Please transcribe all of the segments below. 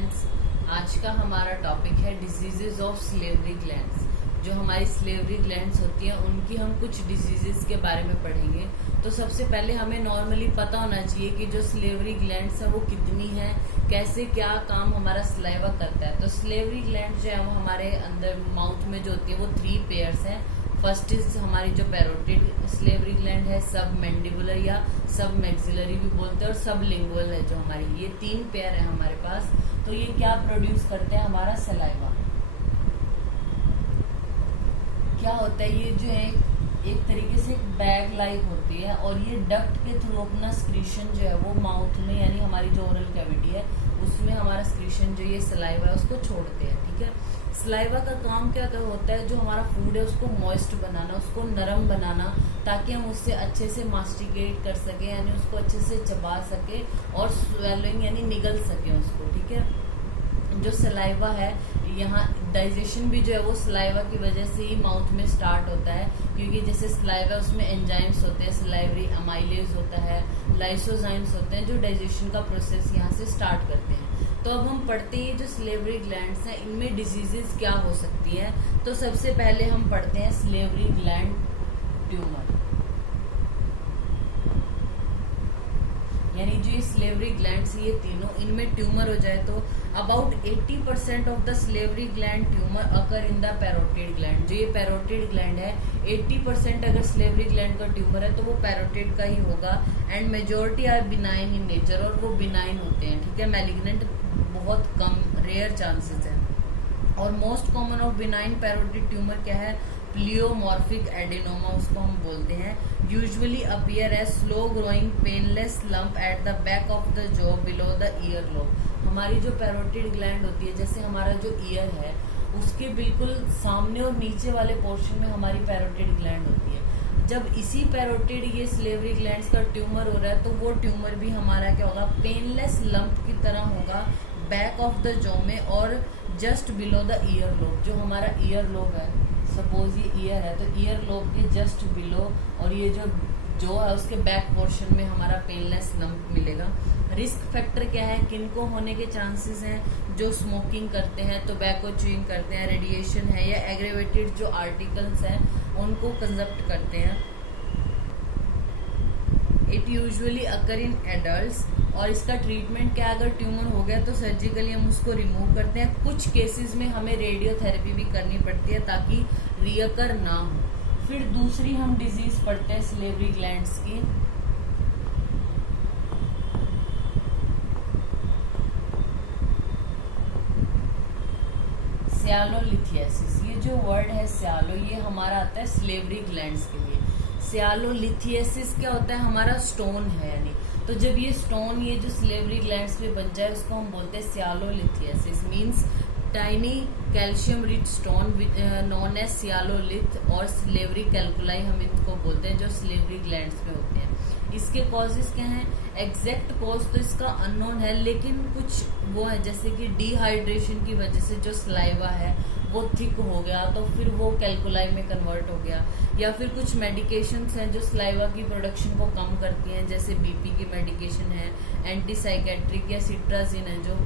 Students, आज का हमारा टॉपिक है डिजीजेज ऑफ स्लेवरी ग्लैंड्स। जो हमारी स्लेवरी ग्लैंड्स होती हैं उनकी हम कुछ डिजीजेस के बारे में पढ़ेंगे। तो सबसे पहले हमें नॉर्मली पता होना चाहिए कि जो स्लेवरी ग्लैंड्स है वो कितनी है, कैसे क्या काम हमारा सलाइवा करता है। तो स्लेवरी ग्लैंड जो है वो हमारे अंदर माउथ में जो होती है वो 3 पेयर्स हैं। फर्स्ट इज हमारी जो पैरोटिड स्लेवरी ग्लैंड है, सब मैंडिबुलर या सब मैक्सिलरी भी बोलते हैं, और सब लिंगुअल है जो हमारी, ये 3 पेयर है हमारे पास। तो ये क्या प्रोड्यूस करते हैं, हमारा सलाइवा। क्या होता है, ये जो है एक तरीके से बैग लाइक होती है, और ये डक्ट के थ्रू अपना स्क्रीशन जो है वो माउथ में, यानी हमारी जो ओरल कैविटी है उसमें हमारा स्क्रीशन जो ये सलाइवा है उसको छोड़ते हैं। ठीक है, सलाइवा का काम क्या होता है, जो हमारा फूड है उसको मॉइस्ट बनाना, उसको नरम बनाना, ताकि हम उससे अच्छे से मास्टिकेट कर सके, यानी उसको अच्छे से चबा सके और स्वेलिंग यानी निगल सके उसको। ठीक है, जो सलाइवा है यहाँ डाइजेशन भी जो है वो सलाइवा की वजह से ही माउथ में स्टार्ट होता है, क्योंकि जैसे सलाइवा उसमें एंजाइम्स होते हैं, सलाइवरी अमाइलेज होता है, लाइसोजाइम्स होते हैं, जो डाइजेशन का प्रोसेस यहाँ से स्टार्ट करते हैं। तो अब हम पढ़ते हैं जो स्लेवरी ग्लैंड्स हैं इनमें डिजीजेस क्या हो सकती है। तो सबसे पहले हम पढ़ते हैं स्लेवरी ग्लैंड ट्यूमर, यानी जो ये स्लेवरी ग्लैंड्स ये तीनों, इनमें ट्यूमर हो जाए तो about 80% of the salivary gland tumour occur in the parotid gland. जो ये पैरोटिड ग्लैंड है 80% अगर स्लेवरी ग्लैंड का ट्यूमर है तो वो पैरोटिड का ही होगा। And majority are benign in nature, और वो बिनाइन होते हैं। ठीक है, मैलिग्नेंट बहुत कम, रेयर चांसेस है। और most common of benign parotid tumour क्या है, प्लियोमॉर्फिक एडेनोमा उसको हम बोलते हैं। Usually appear as slow growing painless lump at the back of the jaw below the ear lobe. हमारी जो पैरोटिड ग्लैंड होती है, जैसे हमारा जो ईयर है उसके बिल्कुल सामने और नीचे वाले पोर्शन में हमारी पैरोटिड ग्लैंड होती है। जब इसी पैरोटिड ये स्लेवरी ग्लैंड्स का ट्यूमर हो रहा है तो वो ट्यूमर भी हमारा क्या होगा, पेनलेस लंप की तरह होगा बैक ऑफ द जॉ में और just below the ear lobe. जो हमारा ईयर लोब है, सपोज ये ईयर है तो ईयर लोब के जस्ट बिलो और ये जो है उसके बैक पोर्शन में हमारा पेनलेस लंप मिलेगा। रिस्क फैक्टर क्या है, किनको होने के चांसेस हैं, जो स्मोकिंग करते हैं, टोबैको च्यूइंग करते हैं, रेडिएशन है, या एग्रेवेटेड जो आर्टिकल्स हैं उनको कंजप्ट करते हैं। It usually occur in adults, और इसका ट्रीटमेंट क्या, अगर ट्यूमर हो गया तो सर्जिकली हम उसको रिमूव करते हैं। कुछ केसेस में हमें रेडियोथेरेपी भी करनी पड़ती है ताकि रियकर ना हो। फिर दूसरी हम डिजीज पढ़ते हैं स्लेवरी ग्लैंड्स की, सियालोलिथियासिस। ये जो वर्ड है सियालो, ये हमारा आता है स्लेवरी ग्लैंड्स के लिए। सियालोलिथियासिस क्या होता है, हमारा स्टोन है, यानी तो जब ये स्टोन ये जो स्लेवरी ग्लैंड्स में बन जाए उसको हम बोलते हैं sialolithiasis. Means tiny calcium rich stone known as sialolith और स्लेवरी कैल्कुलाई हम इनको बोलते हैं, जो स्लेवरी ग्लैंड्स में होते हैं। इसके कॉजेस क्या हैं, एग्जैक्ट कॉज तो इसका अननोन है, लेकिन कुछ वो है जैसे कि डिहाइड्रेशन की वजह से जो सलाइवा है वो थिक हो गया तो फिर वो कैल्कुलाई में कन्वर्ट हो गया, या फिर कुछ मेडिकेशंस हैं जो सलाइवा की प्रोडक्शन को कम करती हैं, जैसे बीपी की मेडिकेशन है, एंटीसाइकेट्रिक या सिट्राजिन है जो।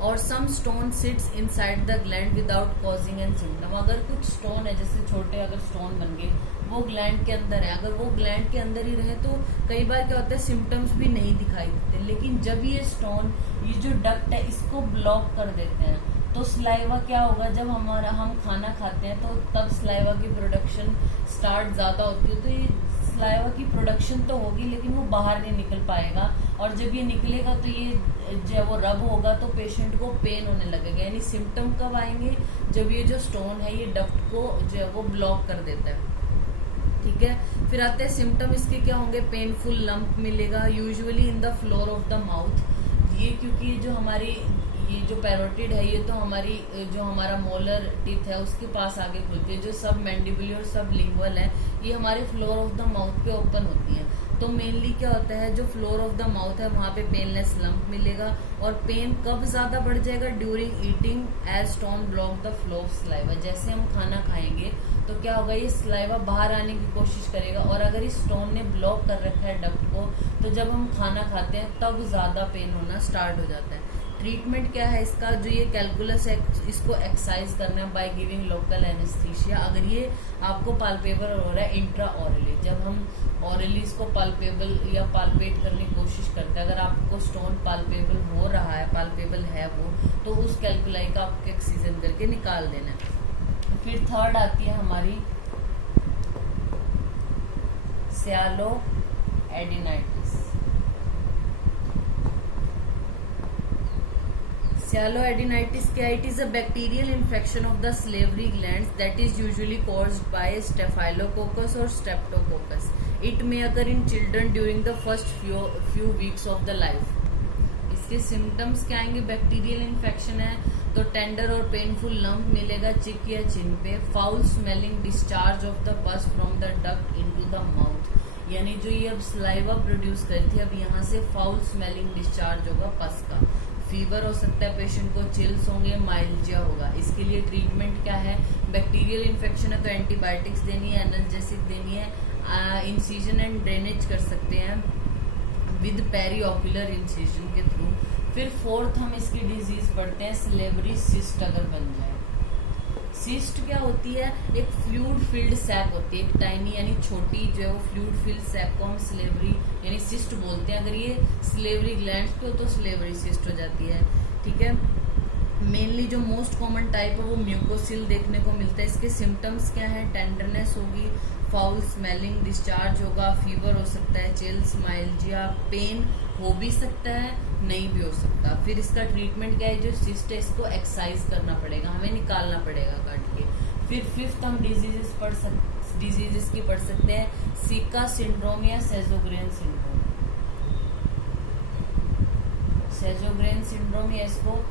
और some stone sits inside the gland without causing an symptom. अगर कुछ स्टोन है, जैसे छोटे अगर स्टोन बन गए, वो ग्लैंड के अंदर है, अगर वो ग्लैंड के अंदर ही रहे तो कई बार क्या होता है, सिम्टम्स भी नहीं दिखाई देते। लेकिन जब ये स्टोन, ये जो डक्ट है इसको ब्लॉक कर देते हैं तो सलाइवा क्या होगा, जब हम खाना खाते हैं तो तब सलाइवा की प्रोडक्शन स्टार्ट ज्यादा होती है, तो ये सलाइवा की प्रोडक्शन तो होगी लेकिन वो बाहर नहीं निकल पाएगा, और जब ये निकलेगा तो ये जो है वो रब होगा तो पेशेंट को पेन होने लगेगा। यानी सिम्टम कब आएंगे, जब ये जो स्टोन है ये डक्ट को जो है वो ब्लॉक कर देता है। ठीक है, फिर आते हैं सिम्टम इसके क्या होंगे, पेनफुल लंप मिलेगा usually in the floor of the mouth. ये क्योंकि जो हमारी ये जो पैरोटिड है ये तो हमारी जो हमारा मोलर टीथ है उसके पास आगे खुलती है, जो सब मैंडिबुलर और सब लिंगुअल है ये हमारे फ्लोर ऑफ द माउथ पे ओपन होती है। तो मेनली क्या होता है, जो फ्लोर ऑफ द माउथ है वहाँ पे पेनलेस लंप मिलेगा, और पेन कब ज्यादा बढ़ जाएगा, during eating as stone block the flow of saliva. जैसे हम खाना खाएंगे तो क्या होगा, ये सलाइवा बाहर आने की कोशिश करेगा, और अगर इस स्टोन ने ब्लॉक कर रखा है डक्ट को तो जब हम खाना खाते हैं तब ज्यादा पेन होना स्टार्ट हो जाता है। ट्रीटमेंट क्या है इसका, जो ये कैलकुलस है इसको एक्सरसाइज करना है बाय गिविंग लोकल एनेस्थीसिया। अगर ये आपको पाल्पेबल हो रहा है इंट्रा ऑरली, जब हम ऑरली इसको पाल्पेबल या पाल्पेट करने की कोशिश करते हैं, अगर आपको स्टोन पाल्पेबल हो रहा है, पाल्पेबल है वो, तो उस कैलकुलाई का आपको एक्सीजन करके निकाल देना है। फिर थर्ड आती है हमारी सियालो एडिनाइटिस। Sialoadenitis क्या? It is a bacterial infection of the salivary glands that is usually caused by Staphylococcus or Streptococcus. It may occur in children during the first few weeks of the life. इसके symptoms क्या आएंगे? Bacterial infection है तो tender और painful lump मिलेगा चिक या चिन पे, foul smelling discharge of the पस from the duct into the mouth, यानी जो ये अब सलाइवा प्रोड्यूस करती है, अब यहाँ से फाउल स्मेलिंग डिस्चार्ज होगा पस का। फीवर हो सकता है पेशेंट को, चिल्स होंगे, माइल्जिया होगा। इसके लिए ट्रीटमेंट क्या है? बैक्टीरियल इन्फेक्शन है तो एंटीबायोटिक्स देनी है, एनाल्जेसिक देनी है, इंसिजन एंड ड्रेनेज कर सकते हैं विद पेरीओक्यूलर इंसिजन के थ्रू। फिर फोर्थ हम इसकी डिजीज पढ़ते हैं सिलेवरी सिस्ट अगर बन जाए। सिस्ट क्या होती है? एक फ्लूइड फिल्ड सैक होती है, एक टाइनी यानी छोटी जो है वो फ्लूइड फिल्ड सैक को हम सिलेवरी यानी सिस्ट बोलते हैं। अगर ये सिलेवरी ग्लैंड्स पे हो तो सिलेवरी सिस्ट हो जाती है, ठीक है। मेनली जो मोस्ट कॉमन टाइप है वो म्यूकोसिल देखने को मिलता है। इसके सिम्टम्स क्या है? टेंडरनेस होगी, फाउल स्मेलिंग डिस्चार्ज होगा, फीवर हो सकता है, चिल्स, माइल्जिया, पेन हो भी सकता है, नहीं भी हो सकता। फिर इसका ट्रीटमेंट क्या है? जो सिस्ट है इसको एक्सरसाइज करना पड़ेगा, हमें निकालना पड़ेगा काट के। फिर फिफ्थ हम डिजीजेस की पढ़ सकते हैं सिका सिंड्रोम या सेजोग्रेन सिंड्रोम। सेजोग्रेन सिंड्रोम या इसको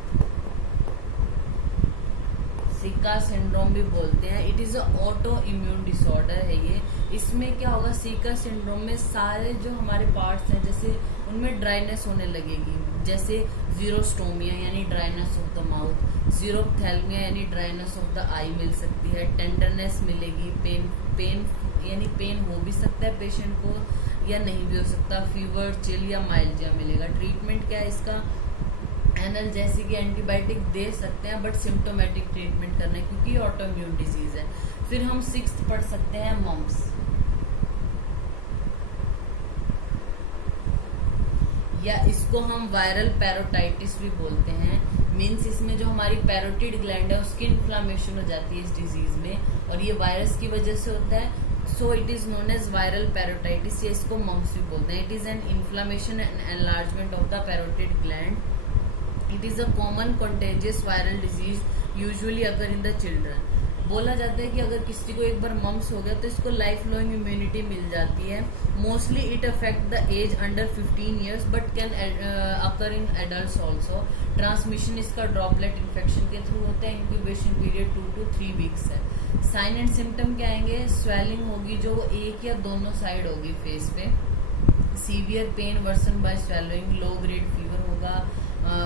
सिका सिंड्रोम भी बोलते हैं। It is a auto immune disorder है ये। इसमें क्या होगा? सिका सिंड्रोम में सारे जो हमारे पार्ट्स हैं जैसे उनमें ड्राइनेस होने लगेगी, जैसे जीरोस्टोमिया यानी ड्राइनेस ऑफ द माउथ, जीरोप्थेल्मिया यानी ड्राइनेस ऑफ द आई मिल सकती है, टेंडरनेस मिलेगी, पेन यानी पेन हो भी सकता है पेशेंट को या नहीं भी हो सकता, फीवर, चिल या माइल्जिया मिलेगा। ट्रीटमेंट क्या है इसका? एनाल्जेसिक या एंटीबायोटिक दे सकते हैं, बट सिम्टोमेटिक ट्रीटमेंट करना है क्योंकि ऑटो इम्यून डिजीज है। फिर हम सिक्स्थ पढ़ सकते हैं मम्प्स, या इसको हम वायरल पैरोटाइटिस भी बोलते हैं। मीन्स इसमें जो हमारी पैरोटिड ग्लैंड है उसकी इन्फ्लामेशन हो जाती है इस डिजीज में और ये वायरस की वजह से होता है। So it is known as viral parotitis, या इसको मम्प्स भी बोलते हैं। It is an inflammation and enlargement of the parotid gland. It is a common contagious viral disease usually अगर इन द चिल्ड्रन। बोला जाता है कि अगर किसी को एक बार मम्स हो गया तो इसको लाइफ लॉन्ग इम्यूनिटी मिल जाती है। Mostly it affect the age under 15 years but can occur in adults also. Transmission इसका ड्रॉपलेट इन्फेक्शन के थ्रू होता है। इंक्यूबेशन पीरियड 2 to 3 वीक्स है। साइन एंड सिम्टम क्या आएंगे? स्वेलिंग होगी जो एक या दोनों साइड होगी फेस पे, severe pain worsen by swelling, low grade fever होगा,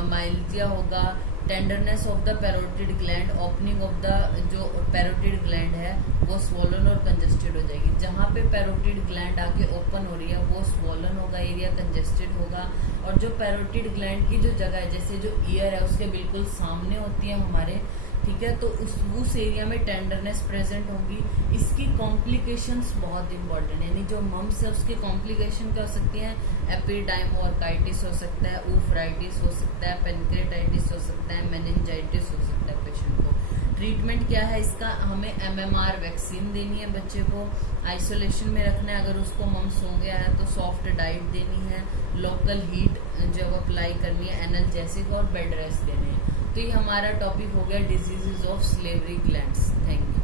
माइल्जिया होगा, tenderness of the parotid gland, opening of the जो पैरोटिड ग्लैंड है वो स्वोलन और कंजेस्टेड हो जाएगी। जहाँ पे पैरोटिड ग्लैंड आके ओपन हो रही है वो स्वोलन होगा, एरिया कंजेस्टेड होगा। और जो पैरोटिड ग्लैंड की जो जगह है जैसे जो ईयर है उसके बिल्कुल सामने होती है हमारे, ठीक है, तो उस एरिया में टेंडरनेस प्रेजेंट होगी। इसकी कॉम्प्लिकेशंस बहुत इंपॉर्टेंट है, यानी जो मम्स है उसकी कॉम्प्लिकेशन क्या हो सकती है? एपिडाइमोर्काइटिस हो सकता है, ऊफराइटिस हो सकता है, पेनक्रेटाइटिस हो सकता है, मेनिंजाइटिस हो सकता है पेशेंट को। ट्रीटमेंट क्या है इसका? हमें MMR वैक्सीन देनी है, बच्चे को आइसोलेशन में रखना है। अगर उसको मम्स हो गया है तो सॉफ्ट डाइट देनी है, लोकल हीट जब अप्लाई करनी है, एनाल्जेसिक और बेड रेस्ट देने हैं। तो ये हमारा टॉपिक हो गया diseases of salivary glands. Thank you.